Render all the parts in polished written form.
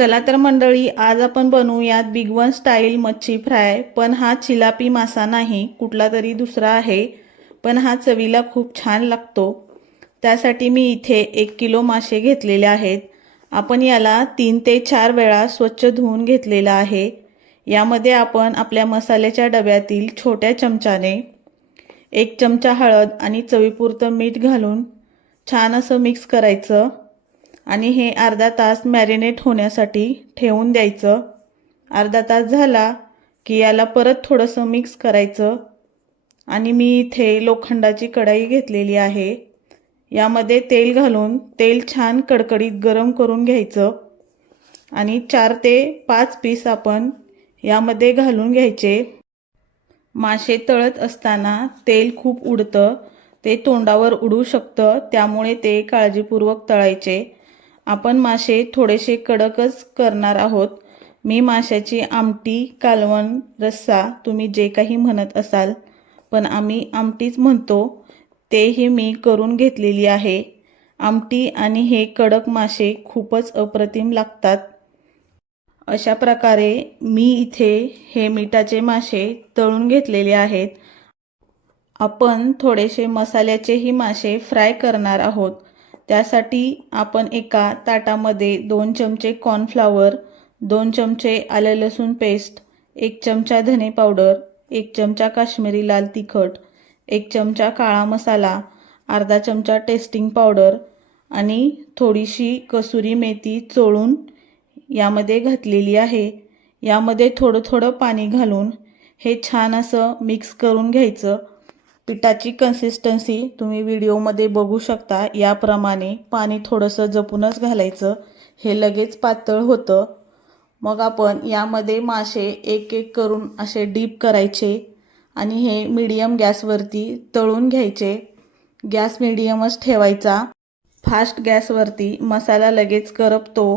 चला तर मंडळी, आज आपण बनवूयात बिग वन स्टाईल मच्छी फ्राय। पण हा चिलापी मासा नाही, कुठला तरी दुसरा आहे, पण हा चवीला खूप छान लागतो। त्यासाठी मी इथे 1 किलो मासे घेतलेले आहेत। आपण याला 3 ते 4 वेळा स्वच्छ धुवून घेतलेला आहे। यामध्ये आपण आपल्या मसाल्याच्या डब्यातील छोट्या चमच्याने 1 चमचा हळद आणि चवीपुरतं मीठ घालून छान असं मिक्स करायचं आणि हे अर्धा तास मॅरिनेट होण्यासाठी ठेवून द्यायचं। अर्धा तास झाला की याला परत थोडंसं मिक्स करायचं आणि मी इथे लोखंडाची कढई घेतलेली आहे। यामध्ये तेल घालून तेल छान कडकडीत गरम करून घ्यायचं आणि 4 ते 5 पीस आपण यामध्ये घालून घ्यायचे। मासे तळत असताना तेल खूप उडतं, ते तोंडावर उडू शकतं, त्यामुळे ते काळजीपूर्वक तळायचे। आपण मासे थोडेसे कडकच करणार आहोत। मी माशाची आमटी, कालवण, रस्सा तुम्ही जे काही म्हणत असाल, पण आम्ही आमटीच म्हणतो, तेही मी करून घेतलेली आहे। आमटी आणि हे कडक मासे खूपच अप्रतिम लागतात। अशा प्रकारे मी इथे हे मिठाचे मासे तळून घेतलेले आहेत। आपण थोडेसे मसाल्याचेही मासे फ्राय करणार आहोत। त्यासाठी आपण एका ताटामध्ये 2 चमचे कॉर्नफ्लॉवर, 2 चमचे आलं लसूण पेस्ट, 1 चमचा धने पावडर, 1 चमचा काश्मीरी लाल तिखट, 1 चमचा काळा मसाला, अर्धा चमचा टेस्टिंग पावडर आणि थोडीशी कसुरी मेथी चोळून यामध्ये घातलेली आहे। यामध्ये थोडं थोडं पाणी घालून हे छान असं मिक्स करून घ्यायचं। पिठाची कन्सिस्टन्सी तुम्ही व्हिडिओमध्ये बघू शकता, याप्रमाणे पाणी थोडंसं जपूनच घालायचं, हे लगेच पातळ होतं। मग आपण यामध्ये मासे एक एक करून असे डीप करायचे आणि हे मीडियम गॅसवरती तळून घ्यायचे। गॅस मीडियमच ठेवायचा। फास्ट गॅसवरती मसाला लगेच करपतो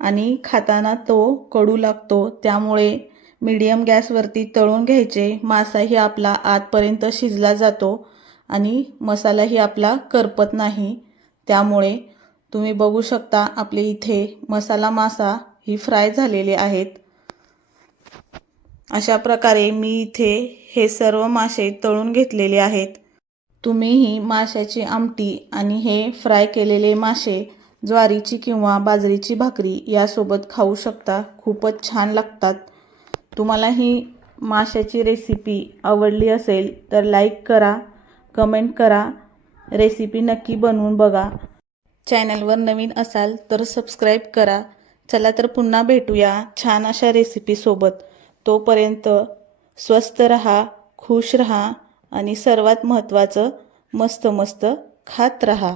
आणि खाताना तो कडू लागतो, त्यामुळे मीडियम गॅसवरती तळून घ्यायचे। मासाही आपला आतपर्यंत शिजला जातो आणि मसालाही आपला करपत नाही। त्यामुळे तुम्ही बघू शकता, आपले इथे मसाला मासा ही फ्राय झालेले आहेत। अशा प्रकारे मी इथे हे सर्व मासे तळून घेतलेले आहेत। तुम्हीही माशाची आमटी आणि हे फ्राय केलेले मासे ज्वारीची किंवा बाजरीची भाकरी यासोबत खाऊ शकता, खूपच छान लागतात। तुम्हाला ही माशाची रेसिपी आवडली असेल तर लाईक करा, कमेंट करा, रेसिपी नक्की बनवून बघा। चॅनलवर नवीन असाल तर सबस्क्राईब करा। चला तर पुन्हा भेटूया छान अशा रेसिपीसोबत। तोपर्यंत स्वस्थ रहा, खुश रहा आणि सर्वात महत्त्वाचं मस्त मस्त खात रहा।